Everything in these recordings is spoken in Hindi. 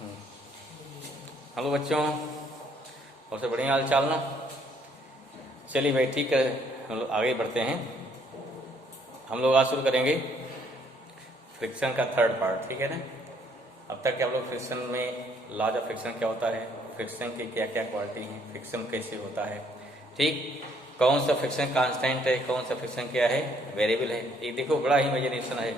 हम्म। हेलो बच्चों, सबसे बढ़िया हाल चाल ना। चलिए भाई ठीक है, हम लोग आगे बढ़ते हैं। हम लोग आज शुरू करेंगे फ्रिक्शन का थर्ड पार्ट, ठीक है ना। अब तक हम लोग फ्रिक्शन में लॉज ऑफ फ्रिक्शन क्या होता है, फ्रिक्शन की क्या क्या क्वालिटी है, फ्रिक्शन कैसे होता है, ठीक, कौन सा फ्रिक्शन कांस्टेंट है, कौन सा फ्रिक्शन क्या है, वेरिएबल है। ये देखो बड़ा ही इमेजिनेशन है।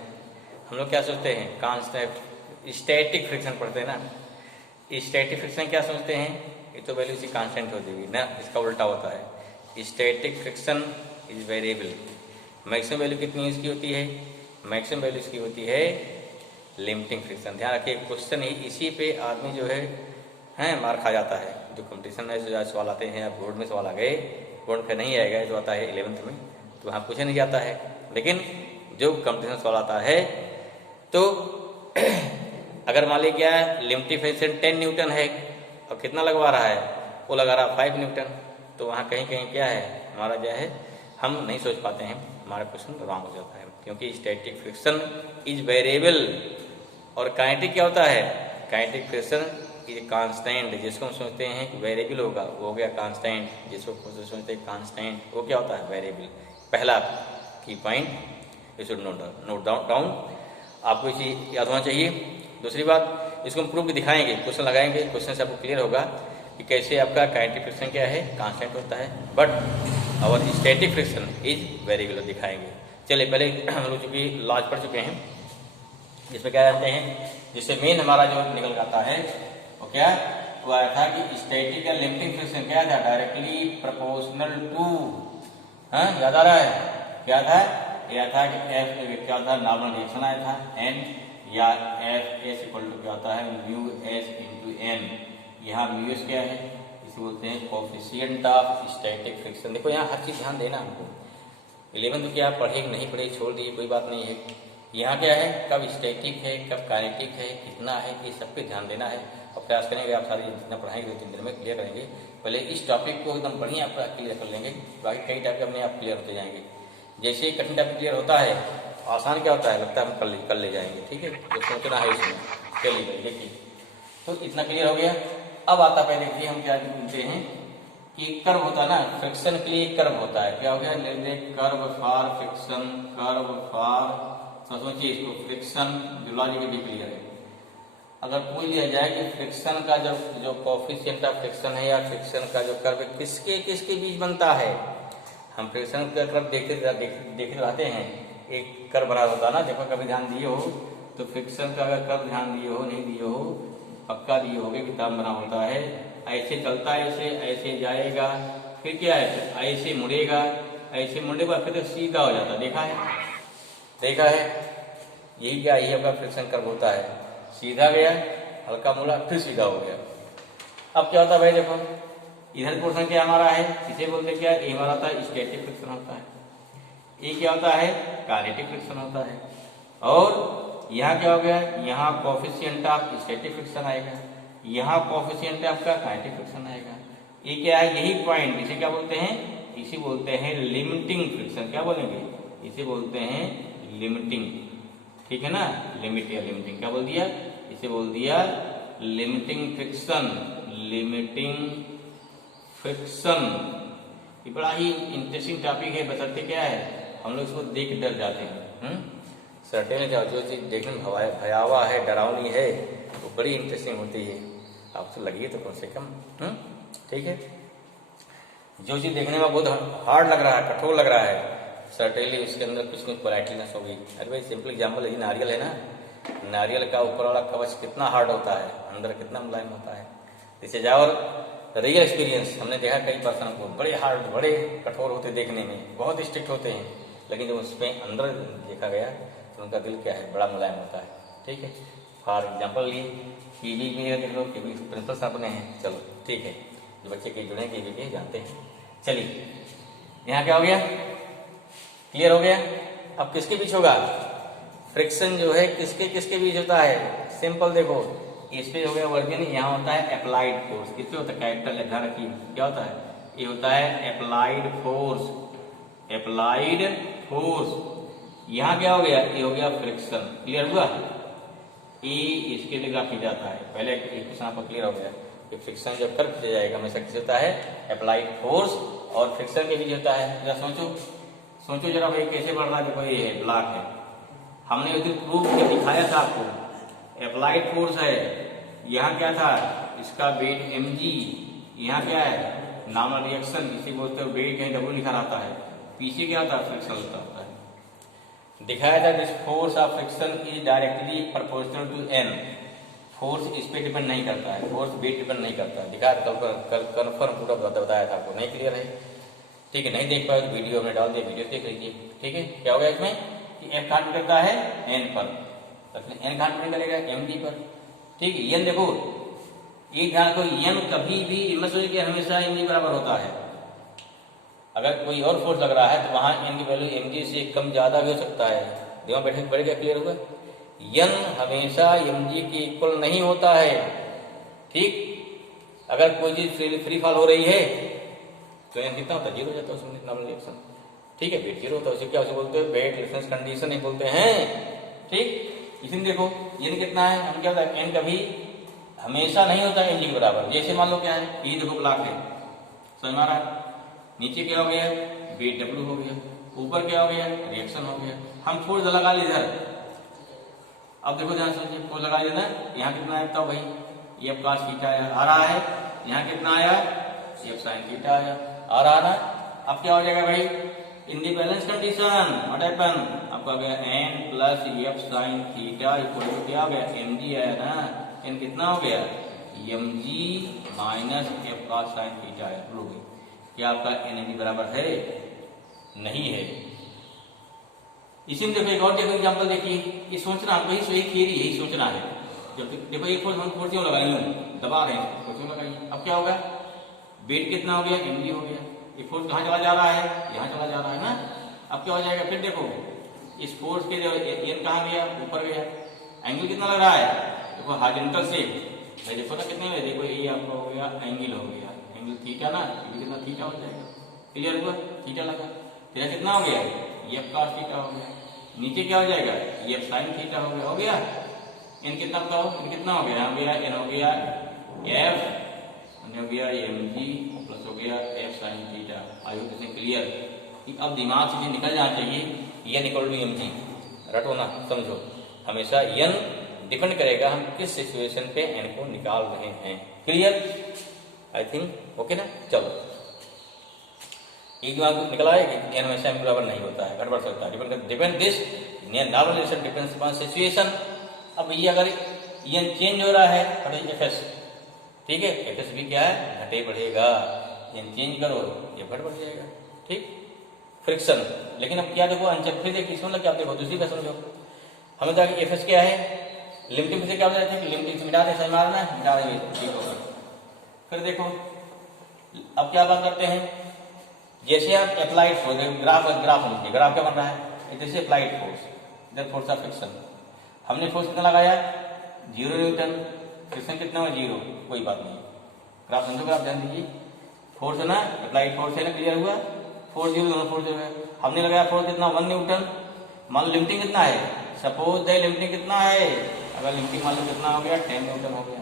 हम लोग क्या सोचते हैं, कांस्टेंट स्टैटिक फ्रिक्शन पढ़ते हैं ना, स्टैटिक फ्रिक्शन क्या सोचते हैं, ये तो वैल्यू इसी कांस्टेंट हो जाएगी ना, इसका उल्टा होता है। Static friction is variable. Maximum value कितनी इसकी होती है, मैक्सिमम वैल्यू इसकी होती है लिमिटिंग फ्रिक्शन। ध्यान रखिए, क्वेश्चन ही इसी पे आदमी जो है मार खा जाता है। जो कंपटीशन में जो सवाल आते हैं या बोर्ड में सवाल आ गए, बोर्ड पे नहीं आएगा जो आता है 11th में, तो वहाँ पूछा नहीं जाता है। लेकिन जो कंपटीशन सवाल आता है तो अगर मान लीजिए क्या है, लिमिटिंग फ्रिक्शन 10 न्यूटन है और कितना लगवा रहा है, वो लगा रहा है 5 न्यूटन, तो वहाँ कहीं कहीं क्या है हमारा क्या है, हम नहीं सोच पाते हैं, हमारा क्वेश्चन रॉन्ग हो जाता है। क्योंकि स्टैटिक फ्रिक्शन इज वेरिएबल और काइनेटिक क्या होता है, काइनेटिक फ्रिक्शन इज कांस्टेंट। जिसको हम सोचते हैं वेरिएबल होगा वो हो गया कांस्टेंट, जिसको सोचते हैं कांस्टेंट वो क्या होता है, वेरिएबल। पहला की point you should note down, आपको इसी याद होना चाहिए। दूसरी बात, इसको हम प्रूफ भी दिखाएंगे, क्वेश्चन लगाएंगे, क्वेश्चन से आपको क्लियर होगा कि कैसे आपका काइनेटिक फ्रिक्शन क्या है, कांस्टेंट होता है, बट और स्टैटिक फ्रिक्शन इज वेरिएबल दिखाएंगे। चलिए पहले हम लोग चूंकि लॉज पढ़ चुके हैं, जिसमें क्या कहते हैं, जिससे मेन हमारा जो निकल आता है वो क्या, वो आया था कि स्टैटिक या लिमिटिंग फ्रिक्शन क्या था, डायरेक्टली प्रोपोर्शनल टू, हाँ याद आ रहा है, क्या था, यह था कि एफ क्या था, नॉर्मल रिएक्शन आया था, एन या एफ एस इक्वल टू क्या होता है, म्यू एस इंटू एन। यहाँ म्यू एस क्या है, इसे बोलते हैं कोफिशिएंट ऑफ स्टैटिक फ्रिक्शन। देखो यहाँ हर चीज ध्यान देना हमको, 11th में क्या पढ़े नहीं पढ़े छोड़ दिए कोई बात नहीं है। यहाँ क्या है, कब स्टैटिक है कब काइनेटिक है, कितना है, ये सब पे ध्यान देना है और प्रयास करेंगे। आप सारी जितना पढ़ाएंगे 2-3 दिन में क्लियर करेंगे। पहले इस टॉपिक को एकदम बढ़िया आपका क्लियर कर लेंगे, बाकी कई टाइप के अपने आप क्लियर होते जाएंगे। जैसे ही कठिन टाइप क्लियर होता है, आसान क्या होता है, लगता है हम कर ले जाएंगे, ठीक है, तो सोचना है इसमें। चलिए भाई देखिए, तो इतना क्लियर हो गया। अब आता है देखिए हम क्या बोलते हैं कि कर्व होता है ना, फ्रिक्शन के लिए कर्व होता है, क्या हो गया, curve for friction, curve for, सोचिए इसको, फ्रिक्शन जो लॉजिक भी क्लियर है। अगर पूछ लिया जाए कि फ्रिक्शन का जो कोफिशिएंट ऑफ फ्रिक्शन है या फ्रिक्शन का जो कर्व किसके किसके बीच बनता है, हम फ्रिक्शन का कर्व देखते रहते हैं, एक कर्व बना होता है ना, देखो कभी ध्यान दिए हो तो फ्रिक्शन का अगर कर्व ध्यान दिए हो, नहीं दिए हो, पक्का दिए होगे, किताब बना होता है, ऐसे चलता है, ऐसे जाएगा, फिर क्या है, ऐसे मुड़ेगा, ऐसे मुड़ेगा, फिर सीधा हो जाता है, देखा है, यही क्या, यही आपका फ्रिक्शन कर्व होता है, सीधा गया, हल्का मुड़ा, फिर सीधा हो गया। अब क्या होता है भाई, देखो इधर पोर्शन क्या हमारा है, इसे बोलते क्या, ये हमारा था स्टैटिक फ्रिक्शन होता है, ये क्या होता है, काइनेटिक फ्रिक्शन होता है, और यहाँ क्या हो गया, यहाँ कोफिशिएंट ऑफ स्टैटिक फ्रिक्शन आएगा, यहाँ कोफिशिएंट आपका काइनेटिक फ्रिक्शन आएगा। ये क्या है, यही पॉइंट, इसे क्या बोलते हैं, इसे बोलते हैं लिमिटिंग फ्रिक्शन। क्या बोलेंगे, इसे बोलते हैं लिमिटिंग, ठीक है ना, लिमिट या लिमिटिंग, क्या बोल दिया, इसे बोल दिया लिमिटिंग फ्रिक्शन, लिमिटिंग फ्रिक्शन। ये बड़ा ही इंटरेस्टिंग टॉपिक है, बचते क्या है, हम लोग इसको देख डर जाते हैं। सर्टेन जो चीज देखने में भयावह है, डरावनी है, वो बड़ी इंटरेस्टिंग होती है, आपसे लगी तो कम से कम, ठीक है। जो चीज देखने में बहुत हार्ड लग रहा है, कठोर लग रहा है, सर्टेनली उसके अंदर कुछ कुछ पोलैरिटीनेस होगी। अरे भाई सिंपल एग्जाम्पल है, नारियल है ना, नारियल का ऊपर वाला कवच कितना हार्ड होता है, अंदर कितना मुलायम होता है। इसे जाओ, और रियल एक्सपीरियंस हमने देखा कई पर्सन को, बड़े हार्ड, बड़े कठोर होते देखने में, बहुत स्ट्रिक्ट होते हैं, लेकिन जब उसमें अंदर देखा गया तो उनका दिल क्या है, बड़ा मुलायम होता है, ठीक है। फॉर एग्जाम्पल लिए केवी में देख लो, केवी प्रिंसिपल साहब ने हैं, चलो ठीक है, जो बच्चे के जुड़े केवी के जानते हैं। चलिए यहाँ क्या हो गया, क्लियर हो गया। अब किसके बीच होगा, फ्रिक्शन जो है किसके किसके बीच होता है, सिंपल देखो, इस पे हो गया वर्जिन, यहाँ होता है अप्लाइड फोर्स, किसपे होता है, कैपिटल ध्यान रखिए, क्या होता है, ये होता है अप्लाइड फोर्स, अप्लाइड फोर्स। यहाँ क्या हो गया, ये हो गया फ्रिक्शन, क्लियर हुआ। ई इसके लिए ग्राफ खींचा जाता है। पहले एक क्वेश्चन आपको क्लियर हो गया कि फ्रिक्शन जब कर्व खींचा जाएगा हमेशा किस होता है, अप्लाइड फोर्स और फ्रिक्शन के बीच होता है। जरा सोचो जरा भाई कैसे बढ़ रहा है। देखो ये ब्लॉक है, हमने उस दिन प्रूफ किया, दिखाया था आपको, अप्लाइड फोर्स है। यहाँ क्या था, इसका वेट mg, यहाँ क्या है नॉर्मल रिएक्शन, इसी बोलते हैं वेट कहीं W लिखा रहता है, पीछे क्या था फ्रिक्शन होता है। दिखाया था this force of friction is directly proportional to n। Force इस पे डिपेंड नहीं करता है, फोर्स वेट डिपेंड नहीं करता है। दिखाया कल कन्फर्म पूरा बताया था आपको, नहीं क्लियर है? ठीक है, नहीं देख पाए तो वीडियो में डाल दिया, वीडियो देख लीजिए। ठीक है, क्या हो गया इसमें कि F कहाँ डिपेंड करता है n पर, n कहाँ डिपेंड करेगा mg पर। ठीक है, n देखो ये ध्यान को, n कभी भी हमेशा mg बराबर होता है। अगर कोई और फोर्स लग रहा है तो वहां n की वैल्यू mg से कम ज्यादा भी हो सकता है। दिमाग बैठे बढ़ेगा, क्लियर होगा? n हमेशा mg के इक्वल नहीं होता है। ठीक, अगर कोई चीज फ्री फॉल हो रही है तो n कितना होता है, जीरो हो जाता है उसमें नॉर्मल रिएक्शन। ठीक है, वेट जीरो होता है, उसे क्या उसे बोलते हैं वेट रेफरेंस कंडीशन ही बोलते हैं। ठीक, इसमें देखो n कितना है, हम क्या होता है n कभी हमेशा नहीं होता है mg के बराबर। जैसे मान लो क्या है, ये देखो ब्लॉक है, समझ में आ रहा है? नीचे क्या हो गया, वेट W हो गया, ऊपर क्या हो गया, रिएक्शन हो गया। हम फोर्स लगा ली इधर, अब देखो ध्यान से, फोर्स लगा लिया ना, यहाँ कितना आया बताओ भाई, ये cos थीटा आया, आ रहा है। यहाँ कितना आया, ये sin थीटा आया, आ रहा ना। अब क्या हो जाएगा भाई, in the balance condition what happen, आपका गया n plus f sin theta equal to क्या हो गया, mg आया ना। n कितना हो गया, mg minus f cos sin theta आया। बोलोगे क्या आपका n mg बराबर है? नहीं है। इसी में देखो एक और देखो एग्जांपल देखिए, ये सोचना आपको, यही थियरी यही सोचना है। जब देखो ये फोर्स हम फोर्स क्यों लगाई हूँ, दबा रहे हैं, फोर्स क्यों लगाई। अब क्या होगा, वेट कितना हो गया, mg हो गया, ये फोर्स कहाँ चला जा रहा है, यहाँ चला जा रहा है ना। अब क्या हो जाएगा, फिर देखो इस फोर्स के जो n कहाँ गया, ऊपर गया, एंगल कितना लग रहा है, देखो हॉरिजॉन्टल से, देखो ना कितने में, देखो ये आपका हो गया एंगल हो गया, एंगल थीटा ना, ये कितना थीटा हो जाएगा, क्लियर हुआ, थीटा लगा, फिर कितना हो गया, ये cos थीटा हो गया। नीचे क्या हो जाएगा, ये sin थीटा हो गया। n कितना बताओ, n कितना हो गया, n हो गया f, n हो गया mg प्लस हो गया f sin theta. I hope इसमें क्लियर। अब दिमाग से निकल जाना चाहिए, n इक्वल टू mg, रटो ना, समझो। हमेशा n डिपेंड करेगा हम किस सिचुएशन पे n को निकाल रहे हैं। क्लियर, आई थिंक ओके ना। चलो एक दिमाग निकल आए कि n हमेशा m बराबर नहीं होता है, गड़बड़ सकता है, depend this normal relation depends upon situation. अब ये अगर n चेंज हो रहा है fs, ठीक है, fs भी क्या है, घटे बढ़ेगा, n चेंज करो ये घट बढ़ जाएगा। ठीक, फ्रिक्शन, लेकिन अब क्या देखो अनचेक, फिर देखिए समझ क्या, देखो दूसरी बात समझो, हमें तो fs क्या है, लिमिटिंग से क्या हो जाता है, लिमिटिंग से मिटा दे, समझ मारना मिटा देंगे, ठीक होगा। फिर देखो अब क्या बात करते हैं, जैसे आप अप्लाइड फोर्स, ग्राफ समझिए, ग्राफ क्या बन रहा है, जैसे अप्लाइड फोर्स, इधर फोर्स ऑफ फ्रिक्शन, हमने फोर्स कितना लगाया, 0 न्यूटन, फ्रिक्शन कितना हुआ, 0, कोई बात नहीं। ग्राफ समझो, ग्राफ ध्यान दीजिए, फोर्स है ना, अप्लाइड फोर्स है ना, क्लियर हुआ, फोर्स 0, दोनों फोर्स 0 है। हमने लगाया फोर्स कितना, 1 न्यूटन, मान लो लिमिटिंग कितना है, सपोज द लिमिटिंग कितना है, अगर लिमिटिंग मान लो कितना हो गया, 10 न्यूटन हो गया।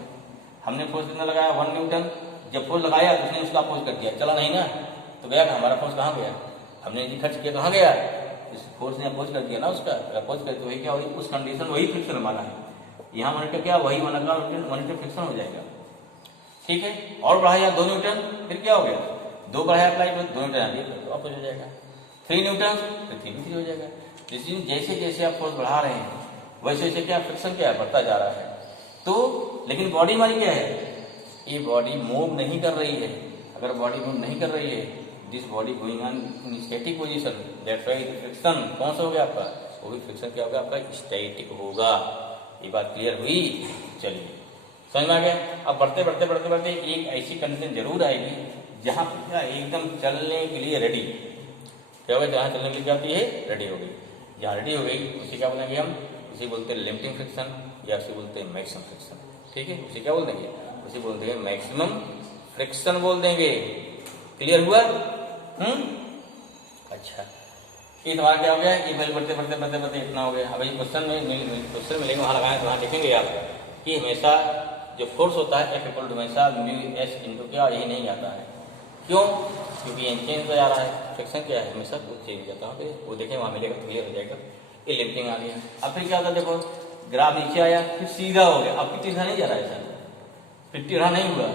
हमने फोर्स कितना लगाया, 1 न्यूटन, जब फोर्स लगाया तो उसने उसका अपोज कर दिया, चला नहीं ना, तो गया हमारा फोर्स कहाँ गया, हमने जी खर्च किया कहाँ गया, इस फोर्स ने अपोज कर दिया ना उसका, अपोज कर तो वही क्या हुई, उस कंडीशन वही फ्रिक्शन माना है, यहाँ मॉनिटर क्या वही मॉनिटर फ्रिक्शन हो जाएगा। ठीक है, और बढ़ाया 2 न्यूटन, फिर क्या हो गया, 2 बढ़ाया अप्लाई 2 न्यूटन, तो अपोज हो जाएगा। 3 न्यूटन, फिर 3 हो जाएगा। जैसे जैसे आप फोर्स बढ़ा रहे हैं वैसे वैसे क्या फ्रिक्शन क्या बढ़ता जा रहा है। तो लेकिन बॉडी हमारी क्या है, ये बॉडी मूव नहीं कर रही है। अगर बॉडी मूव नहीं कर रही है, this body going on in static position, that's why friction कौन सा हो गया आपका, वो भी फ्रिक्शन क्या होगा आपका, स्टैटिक होगा। ये बात क्लियर हुई, चलिए समझ में आ गया। अब बढ़ते बढ़ते बढ़ते बढ़ते एक ऐसी कंडीशन जरूर आएगी जहां क्या एकदम चलने के लिए रेडी, क्या होगा, जहां चलने के लिए जाती है रेडी हो गई, जहां रेडी हो गई उसे क्या बोलेंगे हम, उसे बोलते हैं लिमिटिंग फ्रिक्शन या उसे बोलते हैं मैक्सिमम फ्रिक्शन। ठीक है, उसे क्या बोल देंगे, उसे बोलते हैं मैक्सिमम फ्रिक्शन बोल देंगे। क्लियर हुआ? अच्छा, ये तुम्हारा क्या हो गया, ये वैल्यू बढ़ते बढ़ते बढ़ते बढ़ते इतना हो गया। अब ये क्वेश्चन मिलेंगे, वहाँ लगाए तो वहाँ देखेंगे आप कि हमेशा जो फोर्स होता है F इक्वल टू हमेशा म्यू एस इंटू क्या, यही नहीं आता है। क्यों? क्योंकि ये चेंज हो जा रहा है, फ्रिक्शन क्या है हमेशा कुछ चेंज हो जाता है। तो वो देखें वहाँ मिलेगा, क्लियर हो जाएगा। ये लिफ्टिंग आ गया। अब फिर क्या होता है, देखो ग्राफ नीचे आया फिर सीधा हो गया। अब टेढ़ा नहीं जा रहा है सर, फिर टेढ़ा नहीं हुआ।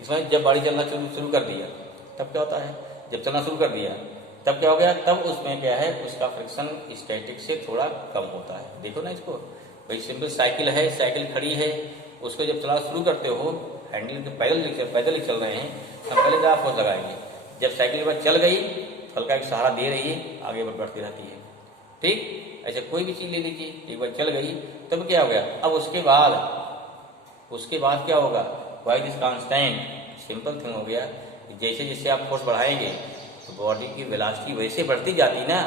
इसमें जब गाड़ी चलना शुरू कर दिया तब क्या होता है, जब चलना शुरू कर दिया तब क्या हो गया, तब उसमें क्या है, उसका फ्रिक्शन स्टैटिक से थोड़ा कम होता है। देखो ना इसको, भाई सिंपल साइकिल है, साइकिल खड़ी है, उसको जब चलाना शुरू करते हो हैंडल के पैदल ही चल रहे हैं, हम पहले ग्राफ फोर्स लगाएंगे। जब साइकिल पर चल गई हल्का एक सहारा दे रही है, आगे बढ़ती रहती है। ठीक ऐसे कोई भी चीज ले लीजिए, एक बार चल गई तब क्या हो गया। अब उसके बाद क्या होगा, why this constant, simple thing हो गया। जैसे जैसे आप फोर्स बढ़ाएंगे तो बॉडी की वेलोसिटी वैसे बढ़ती जाती ना,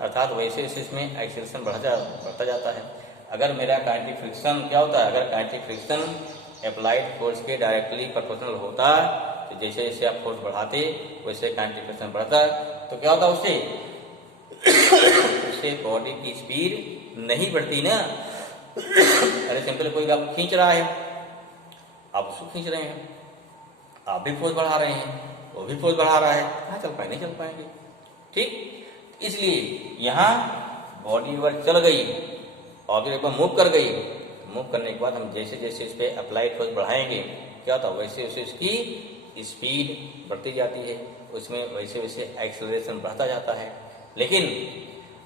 अर्थात वैसे वैसे इसमें एक्सेलरेशन बढ़ता जाता है। अगर मेरा काइनेटिक फ्रिक्शन क्या होता है, अगर काइनेटिक फ्रिक्शन अप्लाइड फोर्स के डायरेक्टली प्रोपोर्शनल होता, तो जैसे जैसे आप फोर्स बढ़ाते वैसे काइनेटिक फ्रिक्शन बढ़ता, तो क्या होता उससे बॉडी की स्पीड नहीं बढ़ती ना। अरे सिंपल कोई आप खींच रहा है, आप उसको खींच रहे हैं, आप भी फोर्स बढ़ा रहे हैं, वो भी फोर्स बढ़ा रहा है, कहाँ चल पाएंगे, नहीं चल पाएंगे। ठीक, इसलिए यहाँ बॉडी वर्क चल गई, ऑब्जेक्ट पर मूव कर गई, मूव करने के बाद हम जैसे जैसे इस पर अप्लाइड फोर्स बढ़ाएंगे क्या होता है, वैसे वैसे इसकी स्पीड बढ़ती जाती है, उसमें वैसे वैसे एक्सेलरेशन बढ़ता जाता है, लेकिन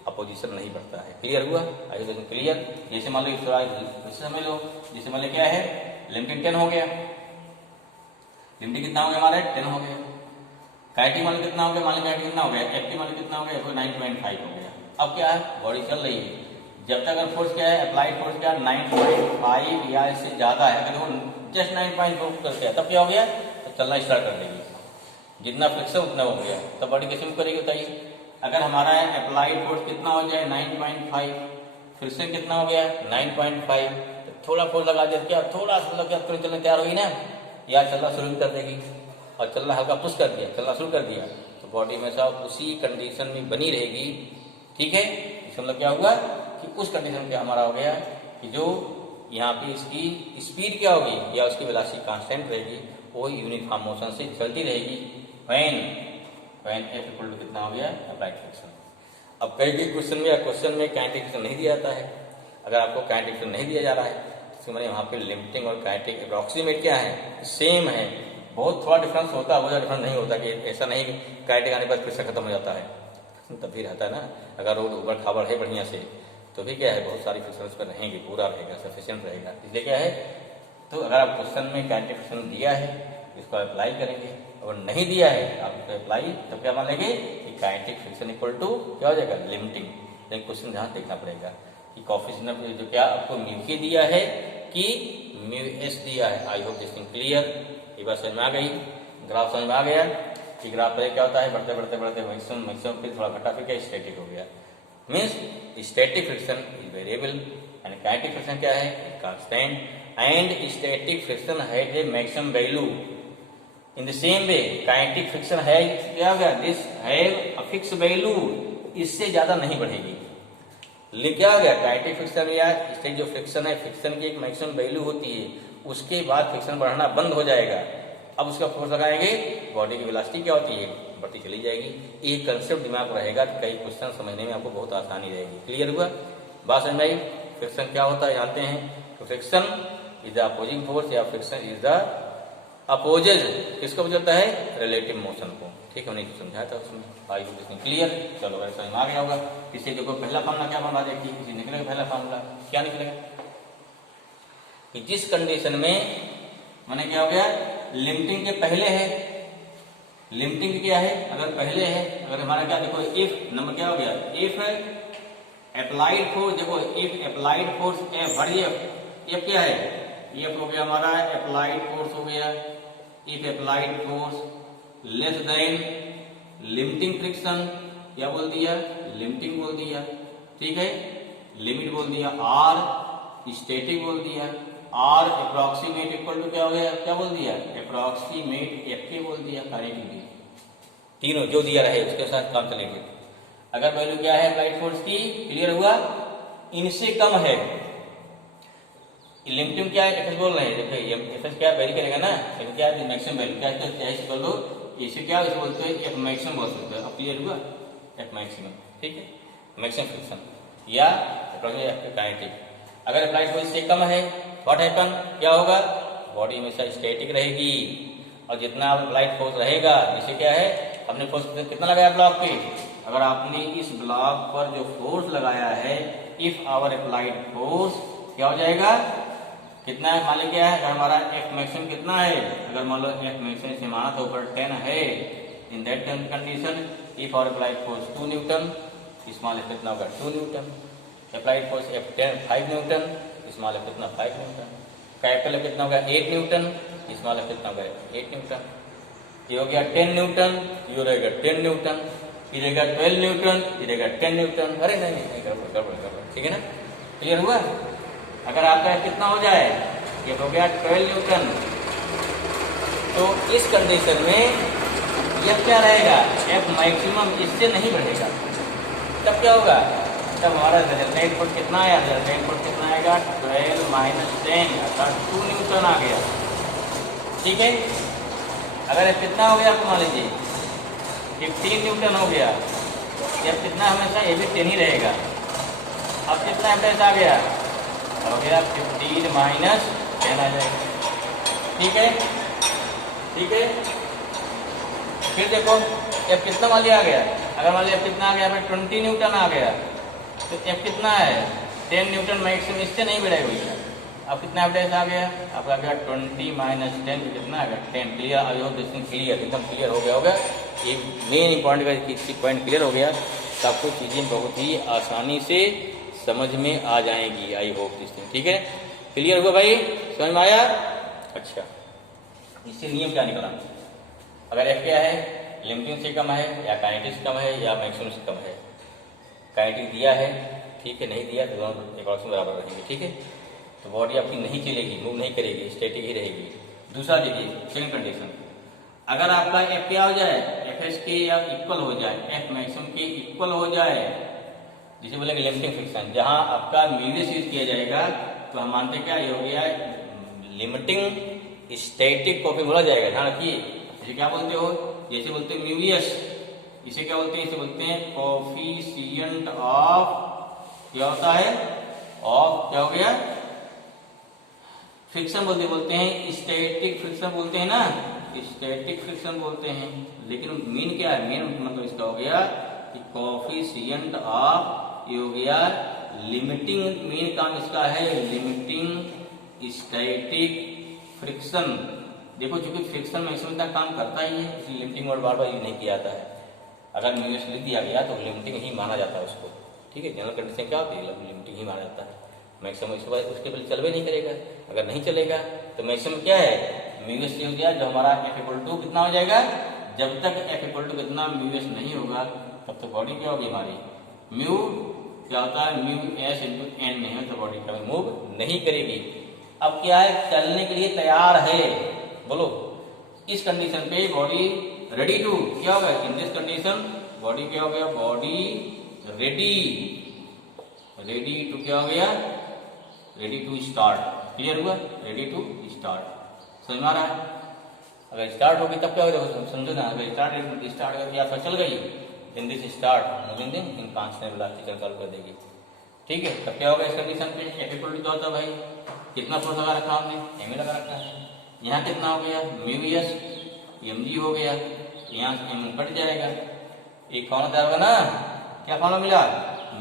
अपोजिशन नहीं बढ़ता है। क्लियर हुआ? I think clear. जैसे मान लो इस समझ लो, जैसे मान लो क्या है, लिमिटिंग 10 हो गया, लिमिटिंग कितना हो गया हमारा 10 हो गया। काइनेटिक मान लो कितना हो गया, मान लो काइनेटिक कितना हो गया, एफ मान लो कितना हो गया, 9.5 हो गया। अब क्या है, बॉडी चल रही है, जब तक अगर फोर्स क्या है, अप्लाइड फोर्स क्या 9.5 या इससे ज्यादा है, अगर वो जस्ट 9.4 करके तब क्या हो गया, तो चलना स्टार्ट कर देगी। जितना फ्रिक्शन उतना हो गया, तब बॉडी कैसे मूव करेगी बताइए। अगर हमारा अप्लाइड फोर्स कितना हो जाए 9.5, फ्रिक्शन कितना हो गया 9.5, तो थोड़ा फोर्स लगा दिया क्या, थोड़ा सा मतलब क्या तुरंत चलने तैयार होगी ना, या चलना शुरू कर देगी। और चलना हल्का पुश कर दिया, चलना शुरू कर दिया, तो बॉडी हमेशा उसी कंडीशन में बनी रहेगी। ठीक है, इसका मतलब क्या हुआ कि उस कंडीशन पे हमारा हो गया कि जो यहाँ पे इसकी स्पीड क्या होगी या उसकी वेलोसिटी कांस्टेंट रहेगी, वो यूनिफॉर्म मोशन से चलती रहेगी। व्हेन एफ इक्वल टू कितना हो गया, अप्लाइड फ्रिक्शन। अब कई क्वेश्चन में काइनेटिक फ्रिक्शन नहीं दिया जाता है। अगर आपको काइनेटिक फ्रिक्शन नहीं दिया जा रहा है तो मैंने वहाँ पे लिमिटिंग और काइनेटिक अप्रॉक्सीमेट क्या है, सेम है। बहुत थोड़ा डिफरेंस होता है, बहुत डिफरेंस नहीं होता कि ऐसा नहीं काइनेटिक आने पर फ्रिक्शन खत्म हो जाता है, तभी रहता है ना। अगर रोड ऊबड़ खाबड़ है बढ़िया से तो भी क्या है, बहुत सारी फ्रिक्शन पर रहेंगे, पूरा रहेगा, सफिशिएंट रहेगा। इसलिए क्या है, तो अगर आप क्वेश्चन में काइनेटिक फ्रिक्शन दिया है इसको अप्लाई करेंगे, अगर नहीं दिया है आप इसको अप्लाई, तब क्या मान लेंगे कि काइनेटिक फ्रिक्शन इक्वल टू क्या हो जाएगा, लिमिटिंग। लेकिन क्वेश्चन ध्यान देखना पड़ेगा कि कोएफिशिएंट जो क्या आपको म्यू के दिया है कि म्यू एस दिया है। I hope this thing clear. ये बात समझ में आ गई, ग्राफ समझ में आ गया कि ग्राफ पर क्या होता है, बढ़ते बढ़ते बढ़ते मैक्सिमम फिर थोड़ा घटा, फिर क्या स्टैटिक हो गया। Means static friction is variable and kinetic friction क्या है, constant. And static friction has a maximum value. In the same way kinetic friction है क्या हो गया, this have a fix value, इससे ज्यादा नहीं बढ़ेगी। लेकिन क्या हो गया, काइनेटिक फ्रिक्शन या स्टैटिक जो फ्रिक्शन है, फ्रिक्शन की एक मैक्सिमम वैल्यू होती है, उसके बाद फ्रिक्शन बढ़ना बंद हो जाएगा। अब उसका फोर्स लगाएंगे, बॉडी की वेलोसिटी क्या होती है, बढ़ती चली जाएगी। एक कंसेप्ट दिमाग में रहेगा तो कई क्वेश्चन समझने में आपको बहुत आसानी रहेगी। क्लियर हुआ, बात समझ में आई। फ्रिक्शन क्या होता है जानते हैं, तो friction is the opposing force या फ्रिक्शन इज द अपोजेज, किसको बोलता है, रिलेटिव मोशन को। ठीक है, उन्हें समझाया था उसमें। आई होप इसमें क्लियर। चलो अगर समझ में आ गया होगा, इससे देखो पहला फार्मूला क्या बना देखिए, किसी निकलेगा पहला फार्मूला क्या निकलेगा कि जिस कंडीशन में मैंने क्या हो गया, लिमिटिंग के पहले है, लिमिटिंग क्या है, अगर पहले है, अगर हमारा क्या देखो, इफ नंबर क्या हो गया, इफ अप्लाइड फोर्स, देखो if applied force F, her F क्या है, एफ हो गया हमारा अप्लाइड फोर्स हो गया, if applied force less than limiting friction, क्या बोल दिया, लिमिटिंग बोल दिया। ठीक है, लिमिट बोल दिया, आर स्टैटिक बोल दिया, आर अप्रोक्सीमेट इक्वल टू क्या हो गया, क्या बोल दिया, अप्रोक्सीमेट एफ के बोल दिया। काइनेटिक तीनों जो दिया रहे उसके साथ काम चलेंगे। अगर वैल्यू क्या है अप्लाइड फोर्स की, क्लियर हुआ, इनसे कम है, लिमिटिंग क्या है एफ बोल रहे हैं, देखिए एफ क्या वेरी करेगा ना, एफ क्या है मैक्सिमम वैल्यू क्या है, चाहे इसे बोल दो, इसे क्या इसे बोलते हैं एफ मैक्सिमम बोल सकते हैं। अब क्लियर हुआ, एफ मैक्सिमम, ठीक है, मैक्सिमम फ्रिक्शन या काइनेटिक। अगर अप्लाइड फोर्स से कम है व्हाट हैपन, क्या होगा, बॉडी हमेशा स्टैटिक रहेगी, और जितना अप्लाइड फोर्स रहेगा, जैसे क्या है हमने फोर्स कितना लगाया ब्लॉक पे, अगर आपने इस ब्लॉक पर जो फोर्स लगाया है, इफ आवर अप्लाइड फोर्स क्या हो जाएगा, कितना है, मान लो क्या है, अगर हमारा एफ मैक्सिमम कितना है, अगर मान लो एफ मैक्सिमम से माना तो ऊपर 10 है, in that condition if our applied force 2 newton, small F कितना होगा 2 newton, applied force F 5 newton, small F कितना 5 न्यूटन, कैपिटल एफ कितना होगा 8 न्यूटन, स्मॉल एफ कितना होगा 8 न्यूटन, ये हो गया 10 न्यूटन, ये रहेगा 10 न्यूटन, ये रहेगा 12 न्यूटन, ये रहेगा 10 न्यूटन, अरे नहीं गड़बड़, ठीक है ना, क्लियर हुआ। अगर आपका एफ कितना हो जाए, ये हो गया 12 न्यूटन, तो इस कंडीशन में एफ क्या रहेगा, एफ मैक्सिमम इससे नहीं बढ़ेगा, तब क्या होगा, तब हमारा रिजल्टेंट फोर्स कितना आया, रिजल्टेंट फोर्स कितना आएगा 12 माइनस 10 अर्थात 2 न्यूटन आ गया, ठीक है। अगर एफ कितना हो गया आपको मान लीजिए 15 न्यूटन हो गया, एफ कितना हमेशा ये भी 10 ही रहेगा, अब कितना एफ आ गया, हो गया 15 माइनस 10 आ जाएगा, ठीक है, ठीक है। फिर देखो एफ कितना मान लिया आ गया, अगर मान लिया एफ कितना आ गया, 20 न्यूटन आ गया, तो एफ कितना है 10 न्यूटन मैक्सिमम, इससे नहीं बढ़ेगा भैया, अब कितना एफ आ गया, अब आ गया 20 माइनस 10, कितना आ गया 10, clear, I hope this thing clear, एकदम क्लियर हो गया होगा, एक मेन इंपॉर्टेंट का पॉइंट क्लियर हो गया, तो आपको चीज़ें बहुत ही आसानी से समझ में आ जाएंगी, आई होप दिस थिंग, ठीक है, क्लियर हुआ भाई, समझ में आया। अच्छा, इससे नियम क्या निकला, अगर एफ क्या है, लिमिटिंग से कम है या काइनेटिक से कम है या मैक्सिमम से कम है, काइनेटिक दिया है, ठीक है, नहीं दिया तो दोनों इक्वेशन बराबर रहेंगे, ठीक है, तो बॉडी आपकी नहीं चलेगी, मूव नहीं करेगी, स्टैटिक ही रहेगी। दूसरा देखिए सेकंड कंडीशन, अगर आपका एफ क्या हो जाए, एफ एस के या इक्वल हो जाए, एफ मैक्सिमम के इक्वल हो जाए, जिसे बोलेंगे लिमिटिंग फ्रिक्शन, जहां आपका म्यूएस यूज किया जाएगा, तो हम मानते क्या ये हो गया लिमिटिंग स्टैटिक कॉपी बोला जाएगा, ध्यान रखिए, इसे क्या बोलते हो, जैसे बोलते हैं म्यूएस, इसे क्या बोलते हैं, इसे बोलते हैं कोफिशिएंट ऑफ, क्या होता है, ऑफ क्या हो गया फ्रिक्शन बोलते हैं, स्टैटिक फ्रिक्शन बोलते हैं ना, स्टैटिक फ्रिक्शन बोलते हैं, लेकिन मीन क्या है, मीन मतलब इसका हो गया कि कोफिशिएंट ऑफ, ये हो गया लिमिटिंग, मीन काम इसका है लिमिटिंग स्टैटिक फ्रिक्शन। देखो चूंकि फ्रिक्शन मैक्सिमम का काम करता ही है, इसलिए लिमिटिंग वर्ड बार बार यूज नहीं किया जाता है, अगर म्यूएस लिख दिया गया तो लिमिटिंग ही माना जाता है उसको, ठीक है, जनरल कंडीशन क्या होती है, लिमिटिंग ही माना जाता है, मैक्सिमम उसके पहले चलवे नहीं करेगा, अगर नहीं चलेगा तो मैक्सिमम क्या है, म्यूएस से हो जाए, जो हमारा एफ इक्वल टू कितना हो जाएगा, जब तक एफ इक्वल टू कितना म्यूएस नहीं होगा तब तक बॉडी क्या होगी हमारी, म्यू क्या होता है, म्यू एस इंटू एन नहीं है तो बॉडी कभी मूव नहीं करेगी। अब क्या है, चलने के लिए तैयार है, बोलो, इस कंडीशन पे बॉडी रेडी टू क्या होगा, इन दिस कंडीशन बॉडी क्या हो गया, बॉडी रेडी, रेडी टू क्या हो गया, रेडी टू स्टार्ट, क्लियर हुआ, रेडी टू स्टार्ट, समझ में आ रहा है। अगर स्टार्ट होगी तब क्या होगा, समझो ना, अगर स्टार्ट करके या चल गई, इन दिस स्टार्ट मूविंग दिन इन कांस्टेंट वेलोसिटी चालू कर देगी, ठीक है, तब क्या होगा इस कंडीशन पे, एफ इक्वल टू क्या होता है भाई, कितना फोर्स लगा रखा हमने, एम लगा रखा है, यहाँ कितना हो गया म्यू एस एम जी हो गया, यहाँ से एम कट जाएगा, एक फॉर्मूला तैयार होगा ना, क्या फॉर्मूला मिला,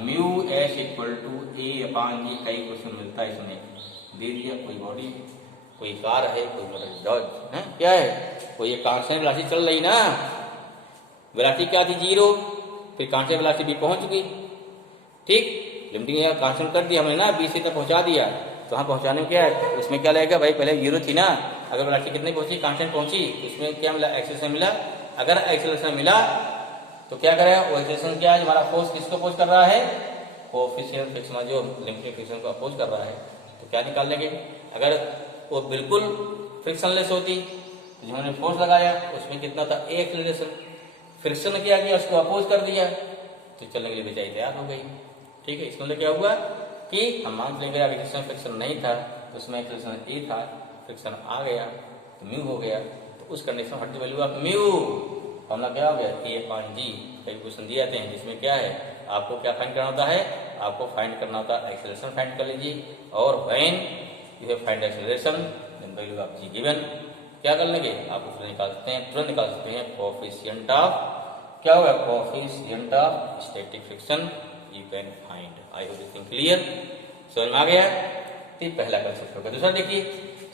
म्यू एस इक्वल टू ए अपान जी, कई क्वेश्चन मिलता है इसमें, दे दिया कोई बॉडी, कोई कार है, कोई मोटर है, क्या है, कोई ये कांस्टेंट वेलोसिटी चल रही ना, वेलोसिटी क्या थी 0, फिर कांस्टेंट वेलोसिटी भी पहुंच गई, ठीक, लिमिटिंग कांस्टेंट कर दिया हमने ना, 20 तक पहुंचा दिया, तो वहां पहुंचाने में क्या है, उसमें क्या लगेगा भाई, पहले 0 थी ना, अगर वेलोसिटी कितनी पहुंची, कांस्टेंट पहुंची, उसमें क्या मिला, एक्सेलरेशन मिला, अगर एक्सेलरेशन मिला तो क्या करेगा, वो एक्सेलरेशन क्या है, हमारा फोर्स किसको अपोज कर रहा है, कोएफिशिएंट फ्रिक्शन जो लिमिटिंग फ्रिक्शन को अपोज कर रहा है, तो क्या निकाल लेंगे, अगर वो बिल्कुल फ्रिक्शनलेस होती तो जिन्होंने फोर्स लगाया उसमें कितना था, एक एक्सेलरेशन, फ्रिक्शन क्या किया उसको अपोज कर दिया, तो तो चलने के लिए बेचारी तैयार हो गई। ठीक है, इसमें क्या हुआ कि हम मान लेंगे अगर जिसमें फ्रिक्शन नहीं था तो उसमें फ्रिक्शन ए था, फ्रिक्शन आ गया तो म्यू हो गया, तो उस कंडीशन में वैल्यू ऑफ म्यू फॉर्मूला क्या हो गया A/G। कई क्वेश्चन दिए जाते हैं जिसमें क्या है आपको क्या फाइंड करना होता है, आपको फाइंड करना होता है एक्सेलरेशन फाइंड कर लीजिए, और when you have find acceleration then value of G given क्या कर लेंगे आप उसको निकाल सकते हैं, तुरंत निकाल सकते हैं कोएफिशिएंट ऑफ क्या होगा coefficient of static friction you can find. I hope this thing clear, समझ में आ गया। तो पहला कंसेप्ट होगा। दूसरा देखिए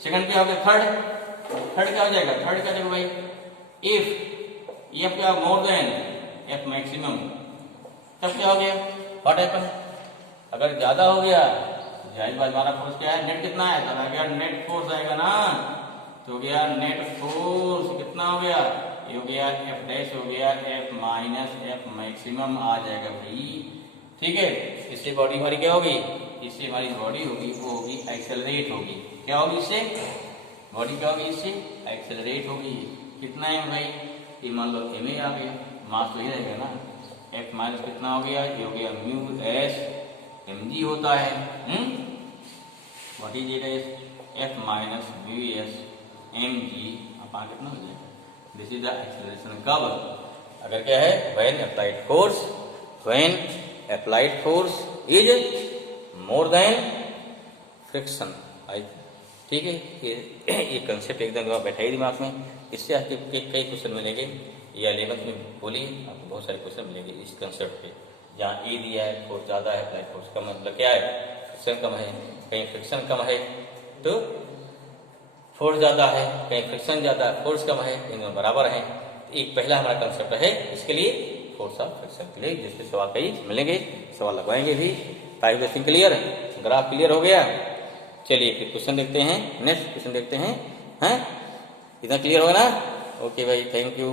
सेकंड क्या हो गया, थर्ड क्या हो जाएगा, थर्ड क्या देखो भाई इफ एफ क्या मोर देन एफ मैक्सिमम, तब क्या हो गया व्हाट हैपन, अगर ज्यादा हो गया जाहिर बात हमारा फोर्स क्या है नेट कितना है, तब आ गया नेट फोर्स आएगा ना, तो हो गया नेट फोर्स कितना हो गया, ये हो गया एफ डैश हो गया एफ माइनस एफ मैक्सिमम आ जाएगा भाई। ठीक है, इससे बॉडी हमारी क्या होगी, इससे हमारी बॉडी होगी वो होगी एक्सेलरेट होगी, क्या होगी इससे बॉडी क्या होगी, इससे एक्सेलरेट होगी। कितना है भाई, ये मान लो एम ए आ गया, मास तो ही रहेगा ना, एफ माइनस कितना हो गया, ये हो गया म्यू एस एम जी होता है। What is it S F minus mu S M G, आप कितना हो जाएगा, this is the acceleration curve. अगर क्या है when applied force, when applied force is more than friction. ठीक है, ये कंसेप्ट एकदम बैठा ही दिमाग में, इससे आपके कई क्वेश्चन मिलेंगे, या 11th में बोलिए आपको बहुत सारे क्वेश्चन मिलेंगे इस कंसेप्ट पे, जहाँ ए दिया है फोर्स ज्यादा है अप्लाइड फोर्स का मतलब क्या है फ्रिक्शन कम है, कहीं फ्रिक्शन कम है तो फोर्स ज्यादा है, कहीं फ्रिक्शन ज्यादा है फोर्स कम है, इन बराबर है। एक पहला हमारा कंसेप्ट है इसके लिए फोर्स ऑफ फ्रिक्शन के लिए, जिसपे सवाल कई मिलेंगे, सवाल लगवाएंगे भी। Type basin clear, graph clear हो गया। चलिए फिर क्वेश्चन देखते हैं, नेक्स्ट क्वेश्चन देखते हैं, इतना क्लियर होगा ना। ओके भाई, थैंक यू।